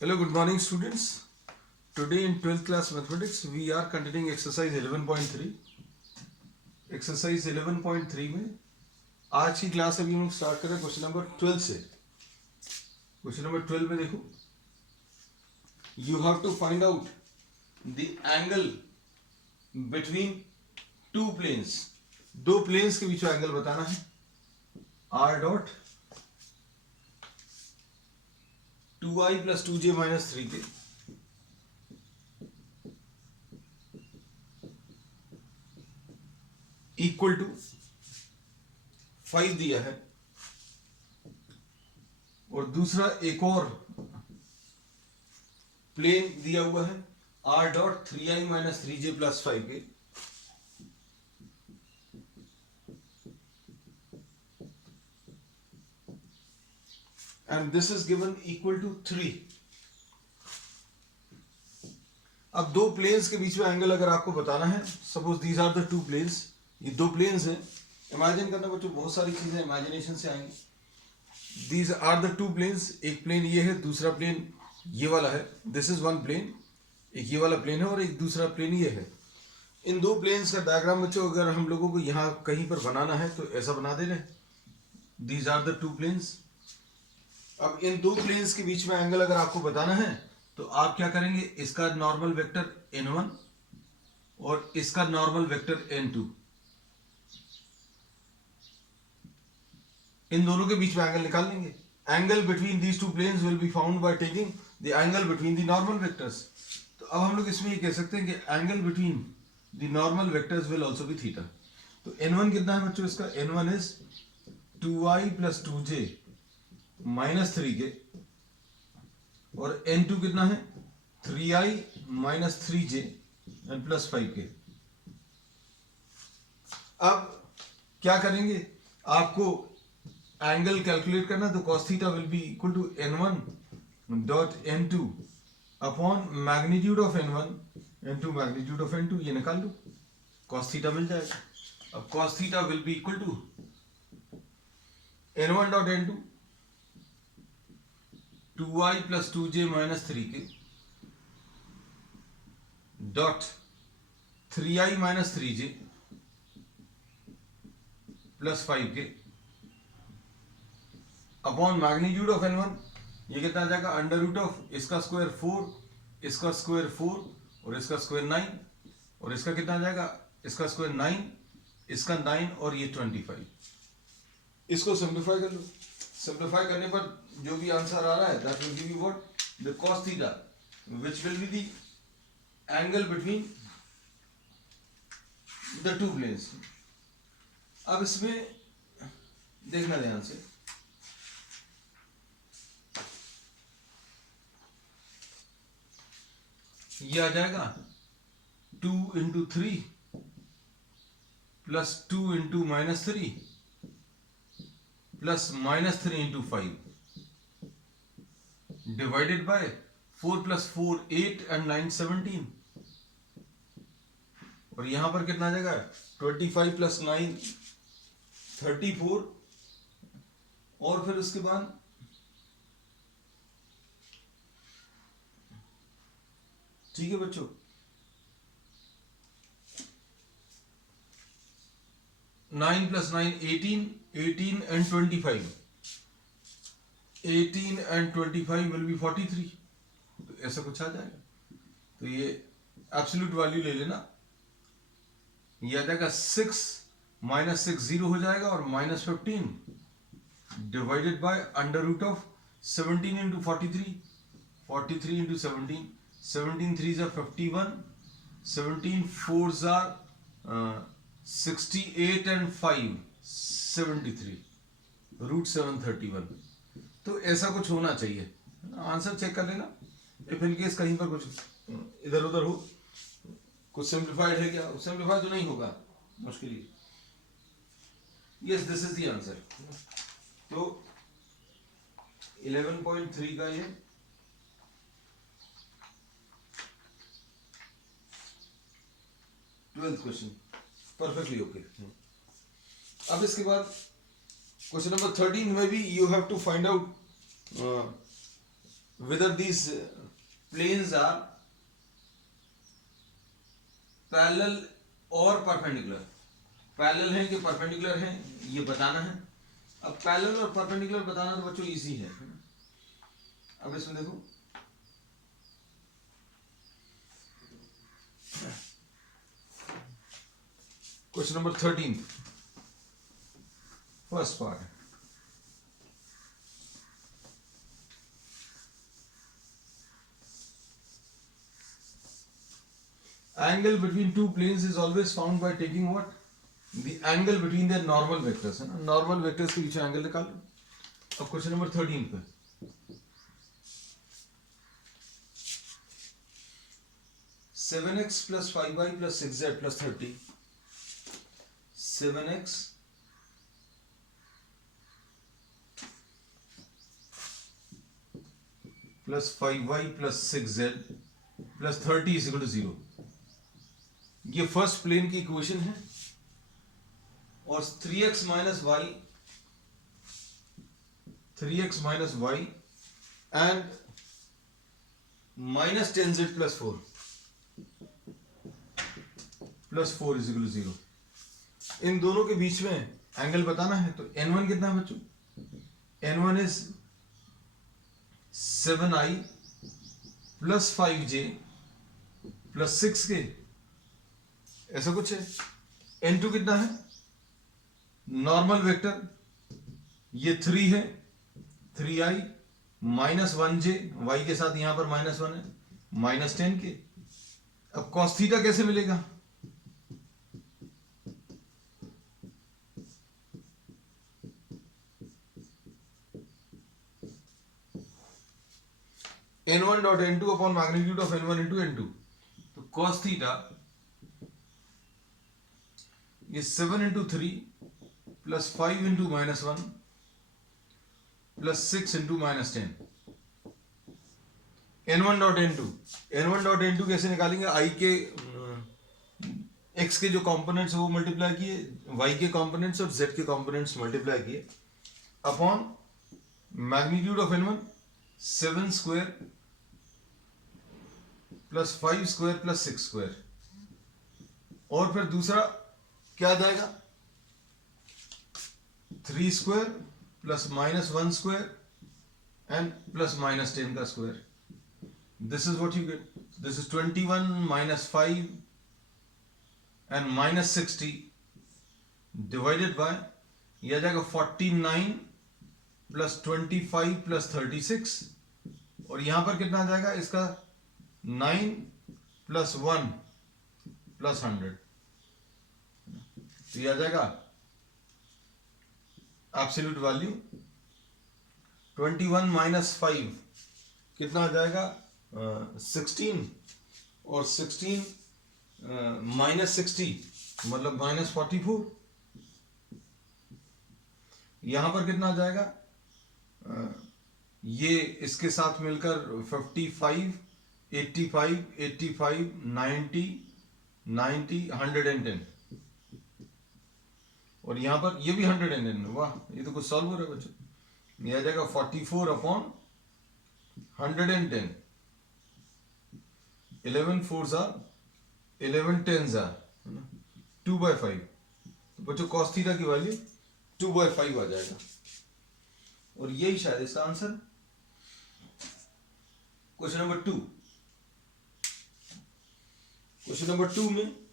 Hello, good morning students. Today in 12th class mathematics we are continuing exercise 11.3. Exercise 11.3 में आज की class अभी हम लोग स्टार्ट कर रहे हैं क्वेश्चन नंबर 12 से. क्वेश्चन नंबर 12 में देखो, you have to find out the angle between two planes. दो planes के बीच में एंगल बताना है. r dot 2i plus 2j minus 3k equal to 5 दिया है, और दूसरा एक और प्लेन दिया हुआ है r dot 3i minus 3j plus 5k. And this is given equal to 3. अब दो प्लेन्स के बीच में एंगल अगर आपको बताना है, suppose these are the two planes, ये दो प्लेन्स हैं. इमेजिन करना बच्चों, बहुत सारी चीजें इमेजिनेशन से आएंगी. These are the two planes, एक प्लेन ये है, दूसरा प्लेन ये वाला है. दिस इज वन प्लेन, एक ये वाला प्लेन है और एक दूसरा प्लेन ये है. इन दो प्लेन्स का डायग्राम बच्चों अगर हम लोगों को यहाँ कहीं पर बनाना है तो ऐसा बना दे रहे. These are the two planes. अब इन दो प्लेन्स के बीच में एंगल अगर आपको बताना है तो आप क्या करेंगे, इसका नॉर्मल वेक्टर n1 और इसका नॉर्मल वेक्टर n2, इन दोनों के बीच में एंगल निकाल लेंगे. Angle between these two planes will be found by taking the angle between the normal vectors. तो अब हम लोग इसमें ये कह सकते हैं कि angle between the normal vectors will also be theta. तो n1 कितना है बच्चों, इसका n1 is 2i plus 2j minus 3k, और n2 कितना है 3i minus 3j and plus 5k. अब क्या करेंगे, आपको एंगल कैलकुलेट करना, तो cos theta will be equal to n1 dot n2 upon magnitude of n1 n2 magnitude of n2. ये निकाल लो, cos थीटा मिल जाएगा. अब cos theta will be equal to n1 dot n2 2i plus 2j minus 3k dot 3i minus 3j plus 5k upon magnitude of n1. ये कितना आ जाएगा, under root of इसका square 4, इसका स्क्वायर 4 और इसका स्क्वायर 9, और इसका कितना आ जाएगा, इसका स्क्वायर 9, इसका 9 और ये 25. इसको सिंप्लीफाई कर लो. सिंप्लीफाई करने पर जो भी आंसर आ रहा है that will give you what, the cos theta which will be the angle between the two planes. अब इसमें देखना ध्यान से, ये आ जाएगा 2 into 3 plus 2 into minus 3 plus minus 3 into 5 divided by 4 plus 4 8 and 9 17. और यहां पर कितना आ जाएगा, 25 प्लस 9 34, और फिर उसके बाद ठीक है बच्चों, 9 plus 9 18 18 and 25, 18 and 25 will be 43. तो ऐसा कुछ आ जाएगा. तो ये एब्सोल्यूट वैल्यू ले लेना, ये आ जाएगा 6 माइनस 6 0 हो जाएगा, और minus 15 divided by under root of 17 into 43, 43 into 17, 17 3s are 51, 17 4s are 68 and 5 73, root 731. तो ऐसा कुछ होना चाहिए. आंसर चेक कर लेना. इफ इन केस कहीं पर कुछ इधर उधर हो, कुछ सिंप्लीफाइड है क्या, सिंप्लीफाइड तो नहीं होगा मुश्किल ही. Yes, this is the answer. तो 11.3 का ये 12th क्वेश्चन परफेक्टली ओके. अब इसके बाद क्वेश्चन नंबर 13 में भी you have to find out whether these planes are parallel और परपेंडिकुलर, पैरेलल है कि परपेंडिकुलर है ये बताना है। अब पैरेलल और परपेंडिकुलर बताना तो बच्चों इजी है। अब इसमें देखो question number 13, first part. Angle between two planes is always found by taking what? The angle between their normal vectors है ना, normal vectors के बीच एंगल निकाल लो। अब क्वेश्चन नंबर 13 पे 7x plus 5y plus 6z plus 30, 7x plus 5y plus 6z plus 30 is equal to 0। ये first plane की equation है और 3x minus y and minus 10z plus 4 is equal to 0। इन दोनों के बीच में एंगल बताना है तो n1 कितना है बच्चों? n1 is 7i plus 5j plus 6k, ऐसा कुछ है। n2 कितना है? नॉर्मल वेक्टर ये 3 है, 3i माइनस 1j, y के साथ यहां पर -1 है, माइनस 10k। अब cos थीटा कैसे मिलेगा? n1 dot n2 upon magnitude of n1 into n2, तो cos थीटा ये 7 into 3 plus 5 into -1 plus 6 into -10। n1 dot n2 कैसे निकालेंगे? i के x के जो कंपोनेंट्स है वो मल्टीप्लाई किए, y के कंपोनेंट्स और z के कंपोनेंट्स मल्टीप्लाई किए upon magnitude of n1 7 square plus 5 square plus 6 square, और फिर दूसरा क्या आ जाएगा? 3 square plus -1 square and plus -10 का square. This is what you get. This is 21 minus 5 and -60 divided by, यह आ जाएगा 49 प्लस 25 प्लस 36, और यहां पर कितना आ जाएगा इसका? 9 प्लस 1 प्लस 100, तो यह आ जाएगा एब्सोल्यूट वैल्यू 21 माइनस 5 कितना आ जाएगा? 16, और 16 माइनस 60 मतलब -44। यहां पर कितना आ जाएगा? ये इसके साथ मिलकर 55, 85, 85, 90, 90, 110, और यहां पर ये भी 110। वाह, ये तो कुछ सॉल्व हो रहा है बच्चों। ये आ जाएगा 44 upon 110, 11 4s are 11 10s are 2/5, तो बच्चों cos थीटा की वैल्यू 2/5 आ जाएगा, और यही शायद इसका answer. Question number 2, question number 2 में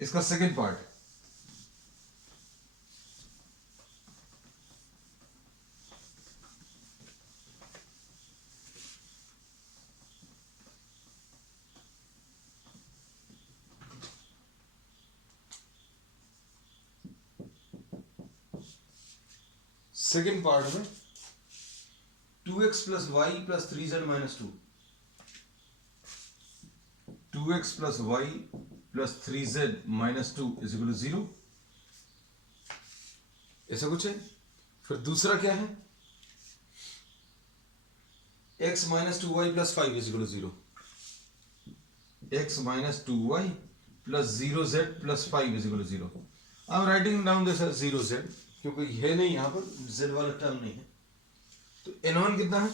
इसका सेकेंड पार्ट, सेकेंड पार्ट में 2x plus y plus 3z minus 2, 2x plus y plus 3z minus 2 is equal to 0, ऐसा कुछ है। फिर दूसरा क्या है? x minus 2y plus 5 is equal to 0, x minus 2y plus 0z plus 5 is equal to 0। I am writing down this as 0z क्योंकि है नहीं, यहां पर z वाला टर्म नहीं है। तो n1 कितना है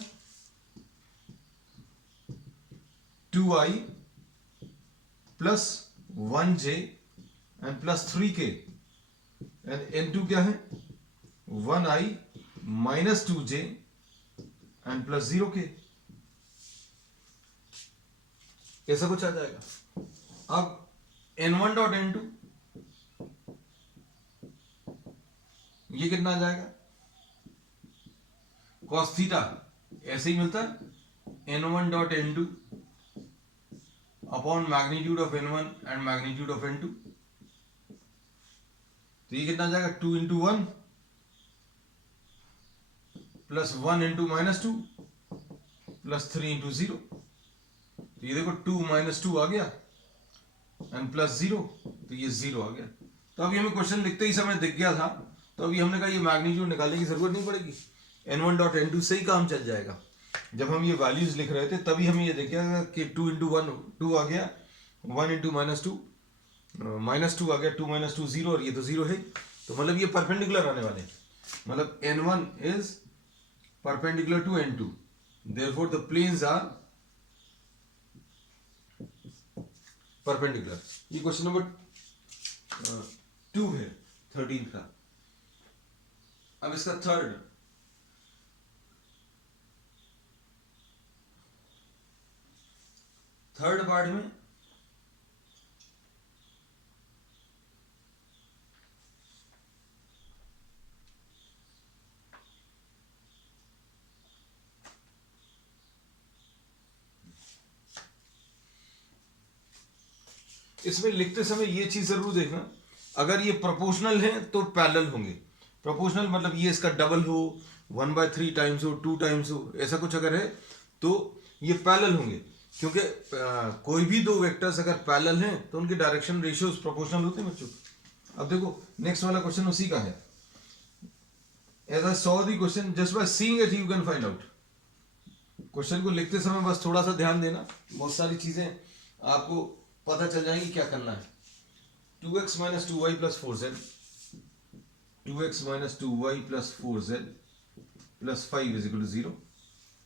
2i plus 1j and plus 3k and n2 क्या है 1i minus 2j and plus 0k। ऐसा कुछ आ जाएगा। अब n1 डॉट n2 ये कितना आ जाएगा cos थीटा ऐसे ही मिलता है n1 dot n2 upon magnitude of n1 and magnitude of n2। तो ये कितना आ जाएगा 2 into 1 plus 1 into minus 2 plus 3 into 0। तो ये देखो 2 माइनस 2 आ गया एंड प्लस 0, तो ये 0 आ गया। तो अभी हमें क्वेश्चन लिखते ही समय दिख गया था, तो अभी हमने कहा ये मैग्नीट्यूड निकालने की जरूरत नहीं पड़ेगी, n1 डॉट n2 से ही काम चल जाएगा। जब हम ये वैल्यूज लिख रहे थे तभी हमें ये दिख गया कि 2 इंटू 1 2 आ गया, 1 इंटू माइनस 2 माइनस 2 आ गया, 2 माइनस 2 0 और ये तो 0 है। तो मतलब ये परपेंडिकुलर आने वाले हैं, मतलब n1 is perpendicular to n2, therefore the planes are perpendicular. ये क्वेश्चन नंबर 2 है 13 का। अब इसका थर्ड पार्ट में इसमें लिखते समय ये चीज जरूर देखना, अगर ये प्रोपोर्शनल है तो पैरेलल होंगे। प्रोपोर्शनल मतलब ये इसका डबल हो, 1/3 टाइम्स हो, 2 टाइम्स हो, ऐसा कुछ अगर है तो ये पैरेलल होंगे, क्योंकि कोई भी दो वेक्टर्स अगर पैरेलल हैं तो उनके डायरेक्शन रेशियोज प्रोपोर्शनल होते हैं बच्चों। अब देखो नेक्स्ट वाला क्वेश्चन उसी का है। As I saw the question just by seeing it you can find out. Question को लिखते समय बस थोड़ा सा ध्यान देना, बहुत सारी चीजें आपको पता चल जाएंगी क्या करना है। 2x minus 2y plus 4z, 2x minus 2y plus 4z plus 5 is equal to 0,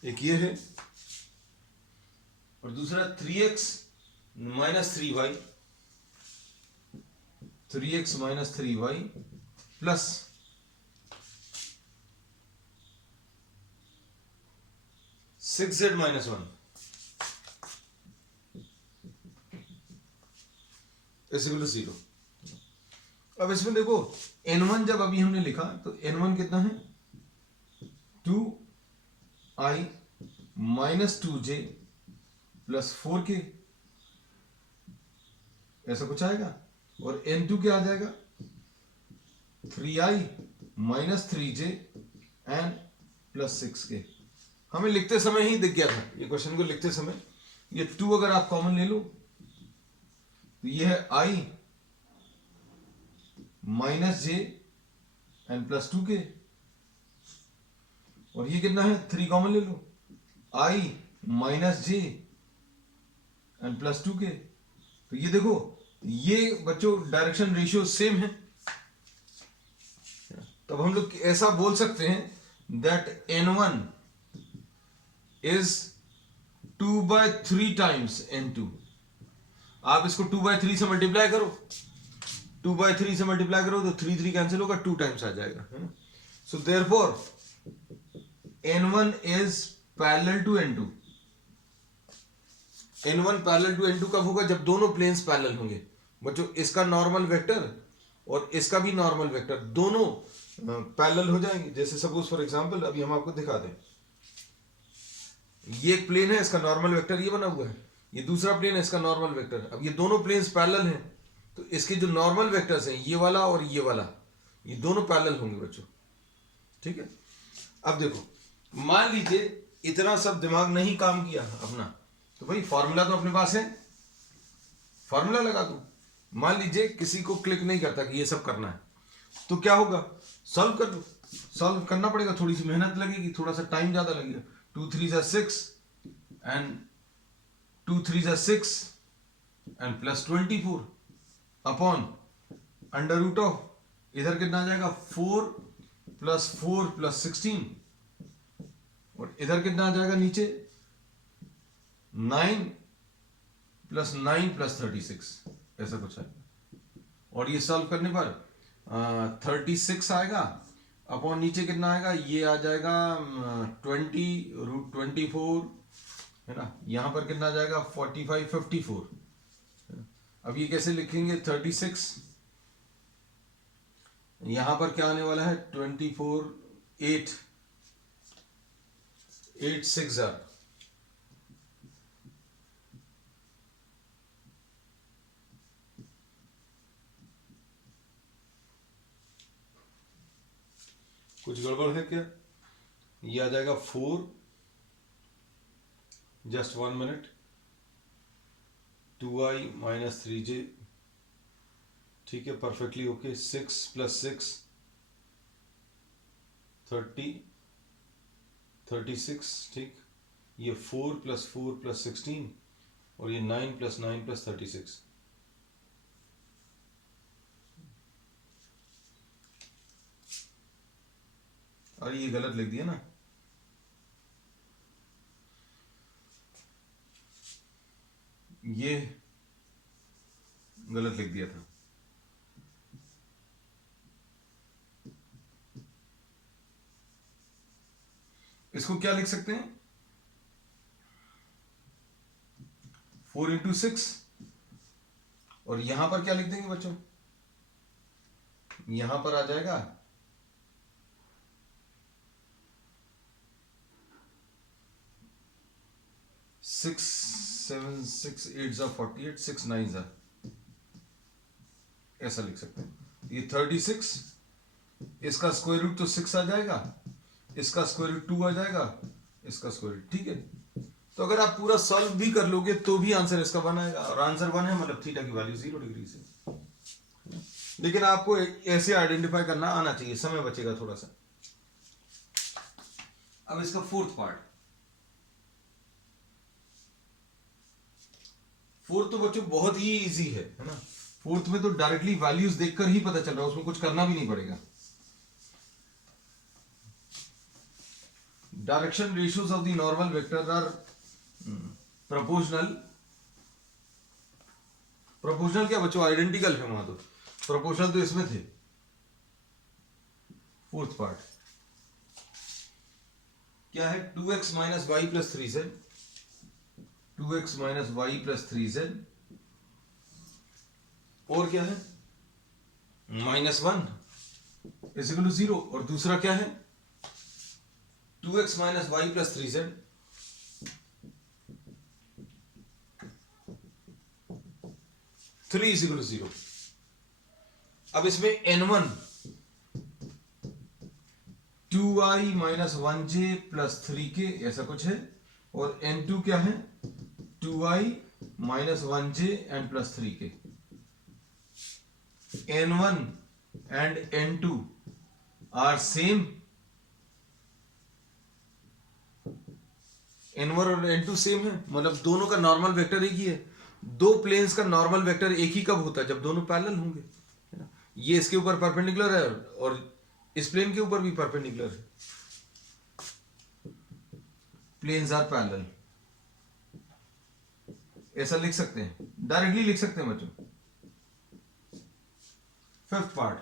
एक ये है। और दूसरा 3x minus 3y, 3x minus 3y plus 6z minus 1 is equal to 0। अब इसमें देखो n1 जब अभी हमने लिखा तो n1 कितना है 2i minus 2j plus 4k, ऐसा कुछ आएगा। और n2 क्या आ जाएगा 3i minus 3j and plus 6k। हमें लिखते समय ही दिख गया था, ये क्वेश्चन को लिखते समय ये 2 अगर आप कॉमन ले लो तो ये है i minus j and plus 2k, और ये कितना है 3 कॉमन ले लो i minus j and plus 2k। तो ये देखो ये बच्चों डायरेक्शन रेशियो सेम है, तब हम लोग ऐसा बोल सकते हैं that n1 is 2/3 times n2। आप इसको 2/3 से मल्टीप्लाई करो, 2/3 से मल्टीप्लाई करो तो 3 3 कैंसिल होगा, 2 टाइम्स आ जाएगा, है ना। So therefore n1 is parallel to n2। n1 parallel to n2 कब होगा जब दोनों प्लेन्स पैरेलल होंगे बच्चों। इसका नॉर्मल वेक्टर और इसका भी नॉर्मल वेक्टर दोनों पैरेलल हो जाएंगे। जैसे सपोज फॉर एग्जांपल अभी हम आपको दिखा दें, ये एक प्लेन है, इसका नॉर्मल वेक्टर ये बना हुआ है, ये दूसरा प्लेन है, इसका नॉर्मल वेक्टर। अब ये दोनों प्लेन्स पैरेलल हैं तो इसके जो नॉर्मल वेक्टर्स हैं ये वाला और ये वाला, ये दोनों पैरेलल होंगे बच्चों, ठीक है। अब देखो मान लीजिए इतना सब दिमाग नहीं काम किया अपना, तो भाई फॉर्मूला तो अपने पास है, फॉर्मूला लगा दो। मान लीजिए किसी को क्लिक नहीं करता कि ये सब करना है, तो क्या होगा सॉल्व कर दो। सॉल्व करना पड़ेगा, थोड़ी सी मेहनत लगेगी, थोड़ा सा टाइम ज्यादा लगेगा। 2 3 ज़ा 6 एंड 2 3 ज़ा 6 and plus 24 upon under root of इधर कितना आ जाएगा 4 प्लस 4 प्लस 16 इधर कितना आ जाएगा नीचे 9 प्लस 9 प्लस 36 ऐसा कुछ है। और ये सॉल्व करने पर 36 आएगा अपॉन नीचे कितना आएगा, ये आ जाएगा 20√24 है ना। यहां पर कितना आ जाएगा 45 54। अब ये कैसे लिखेंगे 36, यहां पर क्या आने वाला है 24 8 8 6 कुछ गड़बड़ है क्या, ये आ जाएगा 4 just 1 minute 2i minus 3j, ठीक है परफेक्टली ओके। 6 प्लस 6 30 36 ठीक। ये 4 प्लस 4 प्लस 16 और ये 9 प्लस 9 प्लस 36। और ये गलत लिख दिया ना, ये गलत लिख दिया था। इसको क्या लिख सकते हैं 4 इंटू 6, और यहां पर क्या लिख देंगे बच्चों, यहां पर आ जाएगा 6 7 6 8 48 6 9 ऐसा लिख सकते हैं। ये 36, इसका स्क्वायर रूट तो 6 आ जाएगा, इसका स्क्वायर रूट 2 आ जाएगा, इसका स्क्वायर रूट, ठीक है। तो अगर आप पूरा सॉल्व भी कर लोगे तो भी आंसर इसका 1 आएगा, और आंसर 1 है मतलब थीटा की वैल्यू 0 डिग्री से। लेकिन आपको ऐसे आइडेंटिफाई करना आना चाहिए, समय बचेगा थोड़ा सा। अब इसका फोर्थ पार्ट, फोर्थ तो बच्चों बहुत ही इजी है ना। फोर्थ में तो डायरेक्टली वैल्यूज देखकर ही पता चल रहा है, उसमें कुछ करना भी नहीं पड़ेगा। Direction ratios of the normal vector are proportional. Proportional क्या बच्चों, आइडेंटिकल है वहां तो, प्रोपोर्शनल तो इसमें थे। फोर्थ पार्ट क्या है 2x minus y plus 3z, 2x minus y plus 3z, और क्या है -1 इज इक्वल टू 0, और दूसरा क्या है 2x minus y plus 3z, 3 is equal to 0। अब इसमें n1 2i minus 1j plus 3k ऐसा कुछ है, और n2 क्या है 2i minus 1j and plus 3k। n1 and n2 are same, n1 और n2 सेम है, मतलब दोनों का नॉर्मल वेक्टर एक ही है। दो प्लेन्स का नॉर्मल वेक्टर एक ही कब होता है, जब दोनों पैरेलल होंगे, है ना। ये इसके ऊपर परपेंडिकुलर है और इस प्लेन के ऊपर भी परपेंडिकुलर है, प्लेन्स आर पैरेलल, ऐसा लिख सकते हैं, डायरेक्टली लिख सकते हैं बच्चों। फिफ्थ पार्ट,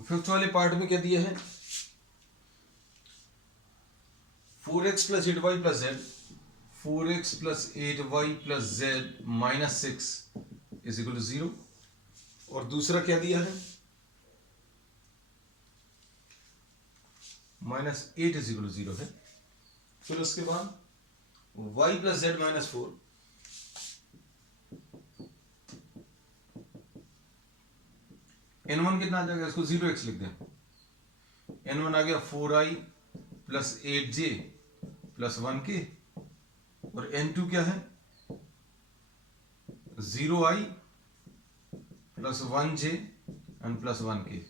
फिफ्थ वाले पार्ट में क्या दिया है 4x plus 8y plus z, 4x plus 8y plus z minus 6 is equal to 0, और दूसरा क्या दिया है -8 इज इक्वल टू 0 है। फिर उसके बाद y plus z minus 4, n1 कितना आ जाएगा, इसको 0x लिख दें, n1 आ गया 4i plus 8j plus 1k, और n2 क्या है 0i plus 1j and plus 1k,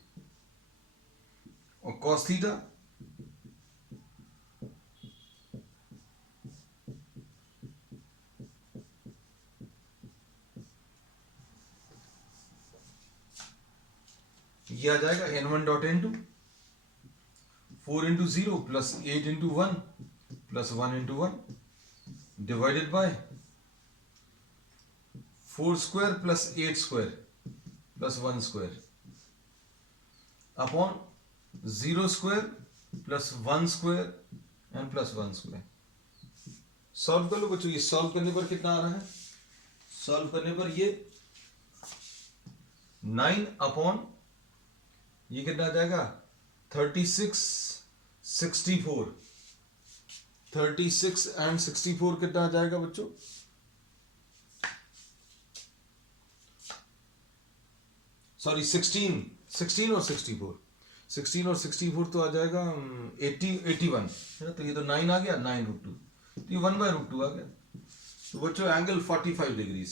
और cos थीटा ये आ जाएगा n1 dot n2 4 into 0 plus 8 into 1 plus 1 into 1 divided by 4 square plus 8 square plus 1 square upon 0 square plus 1 square and plus 1 square. Solve कर लो बच्चों। ये solve करने पर कितना आ रहा है? सॉल्व करने पर ये 9 अपॉन ये कितना आ जाएगा 36 64 36 एंड 64 कितना आ जाएगा बच्चों? सॉरी 16 और 64 16 और 64 तो आ जाएगा 81 है ना। तो ये तो 9 आ गया 9 रूट 2 तो ये 1/√2 आ गया। तो बच्चों एंगल 45 डिग्रीज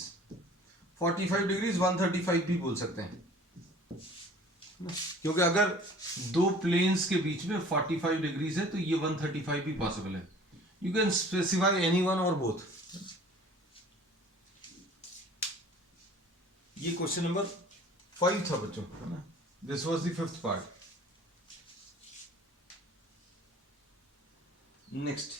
135 भी बोल सकते हैं क्योंकि अगर दो प्लेन्स के बीच में 45 डिग्रीज है तो ये 135 भी पॉसिबल है। You can specify any one और बोथ। ये क्वेश्चन नंबर 5 था बच्चों, है ना। This was the 5th part. Next,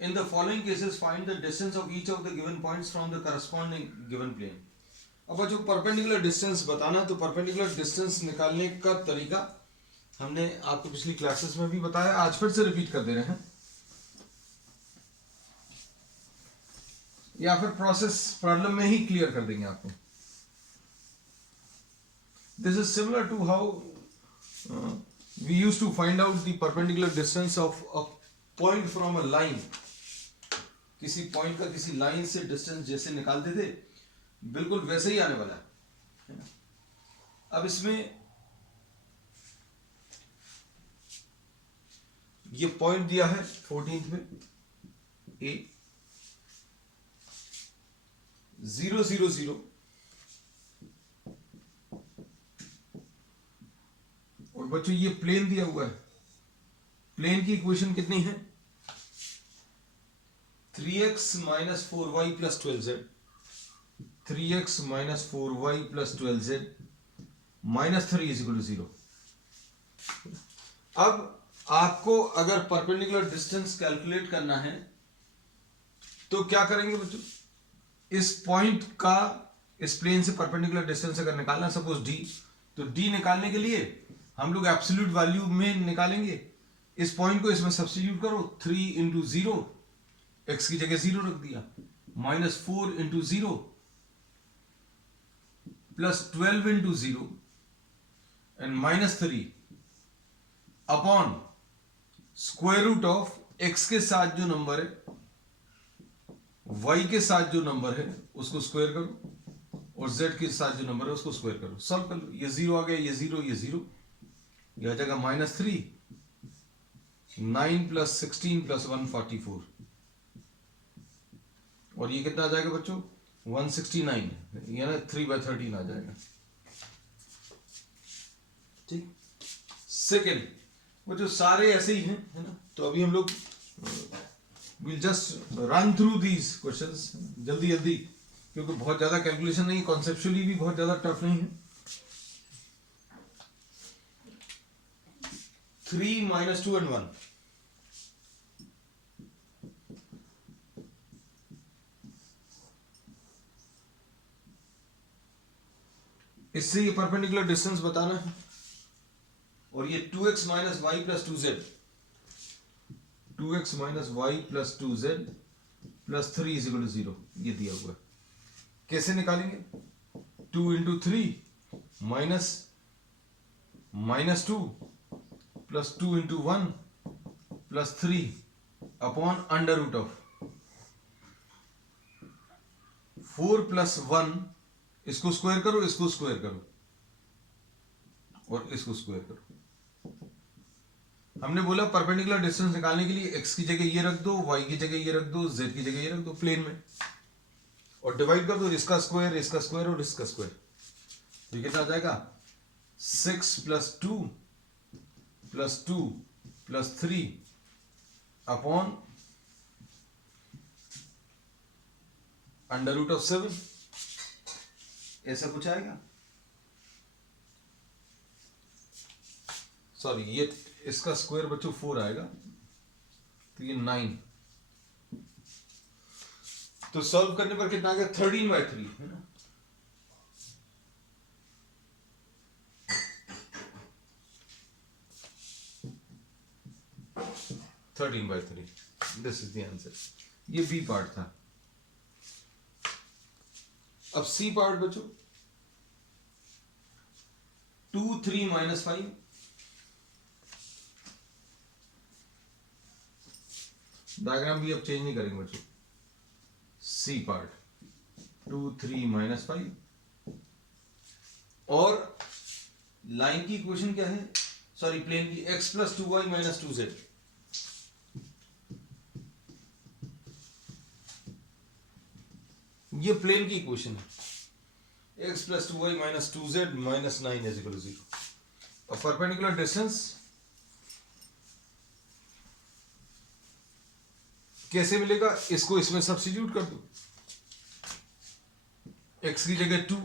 in the following cases find the distance of each of the given points from the corresponding given plane। अब जो perpendicular distance बताना है तो परपेंडिकुलर डिस्टेंस निकालने का तरीका हमने आपको पिछली क्लासेस में भी बताया, आज फिर से रिपीट कर दे रहे हैं, या फिर प्रोसेस प्रॉब्लम में ही क्लियर कर देंगे आपको। This is similar to how we used to find out the perpendicular distance of a point from a line. किसी पॉइंट का किसी लाइन से डिस्टेंस जैसे निकालते थे बिल्कुल वैसे ही आने वाला है। अब इसमें ये पॉइंट दिया है 14th में A 0 0 0 और बच्चों ये प्लेन दिया हुआ है। प्लेन की इक्वेशन कितनी है? 3x minus 4y plus 12z 3x minus 4y plus 12z minus 3 is equal to 0। अब आपको अगर परपेंडिकुलर डिस्टेंस कैलकुलेट करना है तो क्या करेंगे बच्चों? इस पॉइंट का इस प्लेन से परपेंडिकुलर डिस्टेंस अगर निकालना, सपोज d, तो d निकालने के लिए हम लोग एब्सोल्यूट वैल्यू में निकालेंगे। इस पॉइंट को इसमें सब्स्टिट्यूट करो, 3 इंटू 0, x की जगह 0 रख दिया, minus 4 into 0 plus 12 into 0 and minus 3 upon square root of x के साथ जो नंबर है, y के साथ जो नंबर है उसको स्क्वायर करो और z के साथ जो नंबर है उसको स्क्वायर करो। सॉल्व कर लो। ये 0 आ गया, ये 0, ये 0, ये आ जाएगा माइनस 3, 9 प्लस 16 प्लस 144 और ये कितना आ जाएगा बच्चों? 169, यानी 3/13 आ जाएगा। ठीक। सेकेंड, वो जो सारे ऐसे ही हैं, है ना। तो अभी हम लोग will just run through these questions जल्दी जल्दी, क्योंकि बहुत ज्यादा कैलकुलेशन नहीं, कॉन्सेप्चुअली भी बहुत ज्यादा टफ नहीं है। 3 minus 2 and 1, इससे ये परपेंडिकुलर डिस्टेंस बताना है। और ये 2x minus y plus 2z 2x minus y plus 2z plus 3 is equal to 0, ये दिया हुआ है। कैसे निकालेंगे? 2 into 3 minus minus 2 plus 2 into 1 plus 3 upon under root of 4 plus 1, इसको स्क्वायर करो, इसको स्क्वायर करो और इसको स्क्वायर करो। हमने बोला परपेंडिकुलर डिस्टेंस निकालने के लिए x की जगह ये रख दो, y की जगह ये रख दो, z की जगह ये रख दो प्लेन में, और डिवाइड कर दो, इसका स्क्वायर, इसका स्क्वायर और इसका स्क्वायर। तो ये कितना आ जाएगा? 6 plus 2 plus 2 plus 3 upon under root of 7, ऐसा कुछ आएगा। सॉरी ये इसका स्क्वायर बच्चों 4 आएगा, तो ये 9। तो सॉल्व करने पर कितना आ गया? 13/3 है ना। Thirteen by three, this is the answer. ये बी पार्ट था। अब सी पार्ट बच्चों, 2 3 - 5। डायग्राम भी अब चेंज नहीं करेंगे बच्चों। सी पार्ट 2 3 - 5 और लाइन की इक्वेशन क्या है? सॉरी प्लेन की, x + 2y - 2z। ये प्लेन की इक्वेशन है, x + 2y - 2z - 9 = 0। और परपेंडिकुलर डिस्टेंस कैसे मिलेगा? इसको इसमें सब्स्टिट्यूट कर दो, x की जगह 2,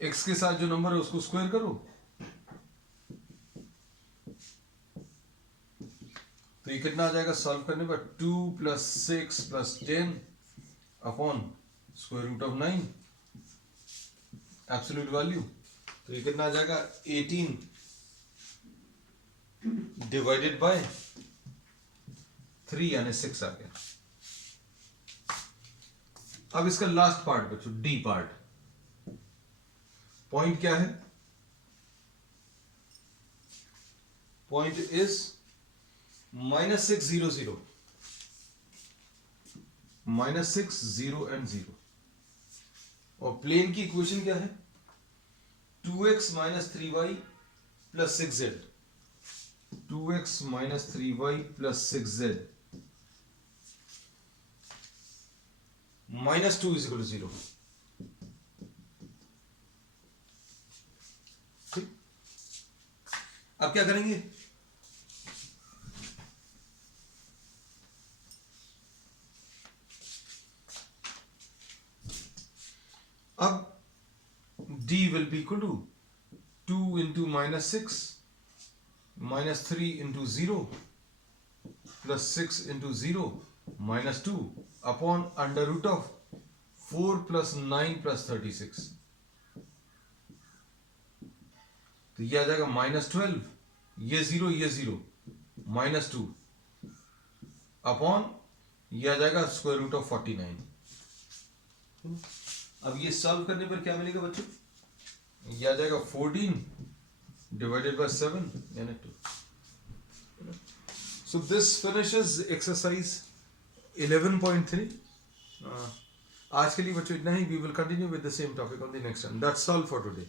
x के साथ जो नंबर है उसको स्क्वायर करो, तो ये कितना आ जाएगा सॉल्व करने पर? 2 + 6 + 10 अपॉन √9 एब्सोल्यूट वैल्यू। तो ये कितना आ जाएगा? 18 डिवाइडेड बाय 3 यानी 6 आ गया। अब इसका लास्ट पार्ट बच्चों, डी पार्ट। पॉइंट क्या है? Point is -6 0 0 -6 0 and 0। और प्लेन की इक्वेशन क्या है? 2x - 3y + 6z। 2x - 3y + 6z -2 = 0। ठीक, अब क्या करेंगे? अब d will be equal to 2 into -6 -3 into 0 plus 6 into 0 minus 2 upon √4 plus 9 plus 36। तो ये आ जाएगा -12, ये 0 -2 अपॉन ये आ जाएगा √49। अब ये सॉल्व करने पर क्या मिलेगा बच्चों? ये आ जाएगा 14 डिवाइडेड बाय 7 यानी 2। So this finishes exercise 11.3। आज के लिए बच्चों इतना ही। We will continue with the same topic on the next time. That's all for today.